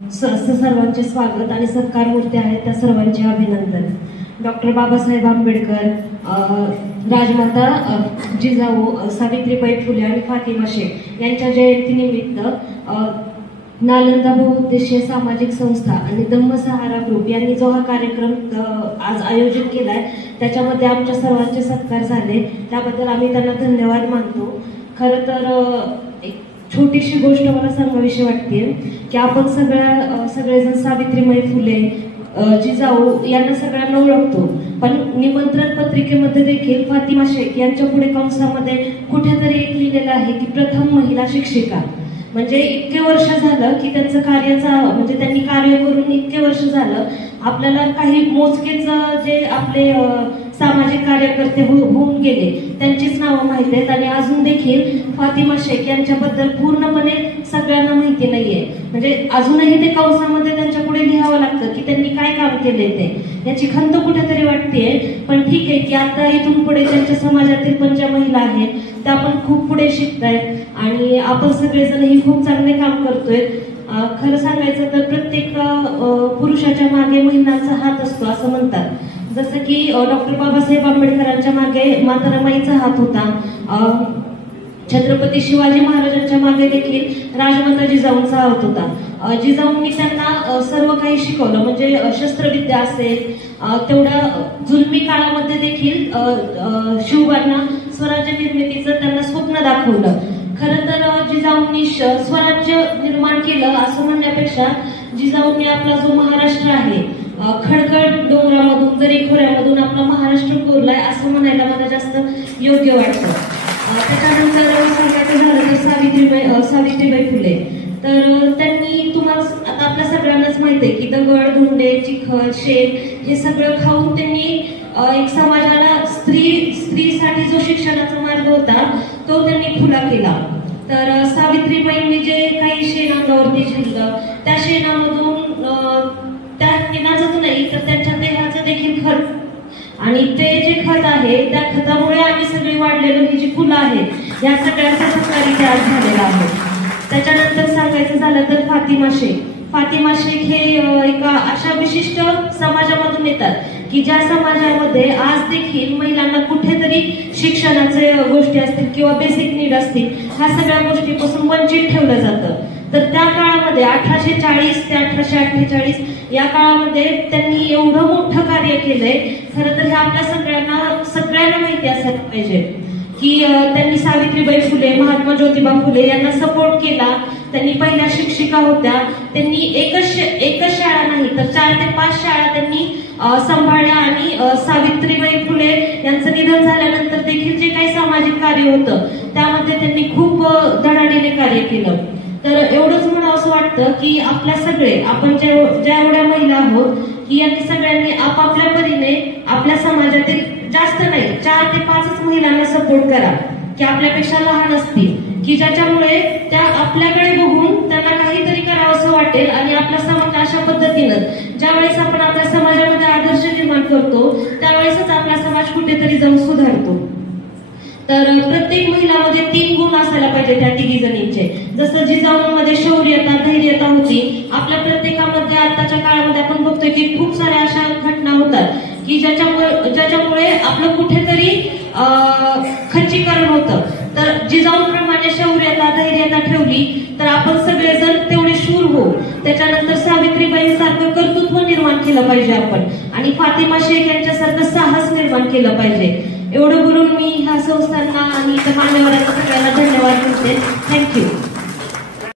सर्वांचे स्वागत आणि सत्कार मूर्ती आहेत त्या सर्वांचे अभिनंदन। डॉक्टर बाबासाहेब आंबेडकर, राजमाता जिजाऊ सावित्रीबाई फुले आणि फातिमा शेख यांच्या जयंतीनिमित्त नालंदा बहुउद्देशीय सामाजिक संस्था आणि धम्मसहारा ग्रुप यांनी जो हा कार्यक्रम आज आयोजित केलाय त्याच्यामध्ये आमच्या सर्वांचे सत्कार झाले, त्याबद्दल आम्ही त्यांना धन्यवाद मानतो। खरं तर एक छोटीशी गोष्ट मला सांगावीशी वाटते की आपण सगळेजण सावित्रीबाई फुले, जिजाऊ यांना सगळ्यांना ओळखतो, पण निमंत्रण पत्रिकेमध्ये देखील फातिमा शेख यांच्या पुढे कंसामध्ये कुठेतरी एक लिहिलेलं आहे की प्रथम महिला शिक्षिका। म्हणजे इतके वर्ष झालं की त्यांचं म्हणजे त्यांनी कार्य करून इतके वर्ष झालं, आपल्याला काही मोजकेच जे आपले सामाजिक कार्यकर्ते होऊन गेले त्यांचीच नावं माहिती आहेत आणि अजून देखील फातिमा शेख यांच्याबद्दल पूर्णपणे सगळ्यांना माहिती नाहीये। म्हणजे अजूनही ते कंसामध्ये त्यांच्या पुढे लिहावं लागतं की त्यांनी काय काम केले ते, याची खंत कुठेतरी वाटतेय। पण ठीक आहे की आता इथून पुढे त्यांच्या समाजातील पण ज्या महिला आहेत त्या पण खूप पुढे शिकतायत आणि आपण सगळेजणही खूप चांगले काम करतोय। खरं सांगायचं तर प्रत्येक पुरुषाच्या मागे महिलांचा हात असतो असं म्हणतात, जसं की डॉक्टर बाबासाहेब आंबेडकरांच्या मागे माता रमाईचा हात होता, छत्रपती शिवाजी महाराजांच्या मागे देखील राजमाता जिजाऊंचा हात होता। जिजाऊंनी त्यांना सर्व काही शिकवलं, म्हणजे शस्त्रविद्या असेल, तेवढ्या जुलमी काळामध्ये देखील शिवबांना स्वराज्य निर्मितीचं त्यांना स्वप्न दाखवलं। खरं तर जिजाऊंनी स्वराज्य निर्माण केलं असं म्हणण्यापेक्षा जिजाऊंनी आपला जो महाराष्ट्र आहे खडखड डोंगरामधून जरी खोऱ्यामधून आपला महाराष्ट्र कोरलाय असं म्हणायला मला जास्त योग्य वाटतं। त्याच्यानंतर सांगायचं झालं तर सावित्रीबाई फुले, तर त्यांनी तुम्हाला आता आपल्या सगळ्यांनाच माहिती आहे की दगड, धोंडे, चिखल, शेण हे सगळं खाऊन त्यांनी एक समाजाला स्त्रीसाठी जो शिक्षणाचा मार्ग होता तो त्यांनी खुला केला। तर सावित्रीबाईंनी जे काही शेण अंगावरती झेललं त्या शेणामधून त्या पिण्याचंच नाही तर त्यांच्या देहाचं देखील खत, आणि ते जे खत आहे त्या खतामुळे आम्ही सगळी वाढलेलो ही जी फुलं आहेत या सगळ्यांचा सत्कार इथे आज झालेला आहे। त्याच्यानंतर सांगायचं झालं तर फातिमा शेख हे एका अशा विशिष्ट समाजामधून येतात की ज्या समाजामध्ये आज देखील महिलांना कुठेतरी शिक्षणाचे गोष्टी असतील किंवा बेसिक नीड असतील ह्या सगळ्या गोष्टीपासून वंचित ठेवलं जातं। तर त्या काळामध्ये 1840 ते 1848 या काळामध्ये त्यांनी एवढं मोठं कार्य केलंय। खरं तर हे आपल्या सगळ्यांना माहिती असायला पाहिजे की त्यांनी सावित्रीबाई फुले, महात्मा ज्योतिबा फुले यांना सपोर्ट केला। त्यांनी पहिल्या शिक्षिका होत्या, त्यांनी एकच शाळा नाही तर 4 ते 5 शाळा त्यांनी सांभाळल्या आणि सावित्रीबाई फुले यांचं निधन झाल्यानंतर देखील जे काही सामाजिक कार्य होतं त्यामध्ये त्यांनी खूप धडाडीने कार्य केलं। तर एवढंच म्हणावं असं वाटतं की आपण ज्या एवढ्या महिला आहोत की यांनी सगळ्यांनी आपापल्या परीने आपल्या समाजातील जास्त नाही 4 ते 5 महिलांना सपोर्ट करा की आपल्यापेक्षा लहान असतील, की ज्याच्यामुळे त्या आपल्याकडे बघून त्यांना काहीतरी करावं असं वाटेल आणि आपला समाज अशा पद्धतीनं ज्यावेळेस आपण आपल्या समाजामध्ये आदर्श निर्माण करतो त्यावेळेसच आपला समाज कुठेतरी जाऊन सुधारतो। तर प्रत्येक महिलामध्ये 3 गुण असायला पाहिजे त्या तिघी जणींचे, जसं जिजाऊंमध्ये शौर्यता, धैर्यता होती, आपल्या प्रत्येकामध्ये आताच्या काळामध्ये आपण बघतोय की खूप साऱ्या अशा घटना होतात की ज्याच्यामुळे आपलं कुठेतरी खच्चीकरण होतं। तर जिजाऊंप्रमाणे शौर्यता, धैर्यता ठेवली तर आपण सगळेजण तेवढे शूर होऊ। त्याच्यानंतर सावित्रीबाईंसारखं कर्तृत्व निर्माण केलं पाहिजे आपण, आणि फातिमा शेख यांच्यासारखं साहस निर्माण केलं पाहिजे। एवढं बोलून मी ह्या संस्थांना आणि मान्यवरांना सगळ्यांना धन्यवाद देते। थँक्यू।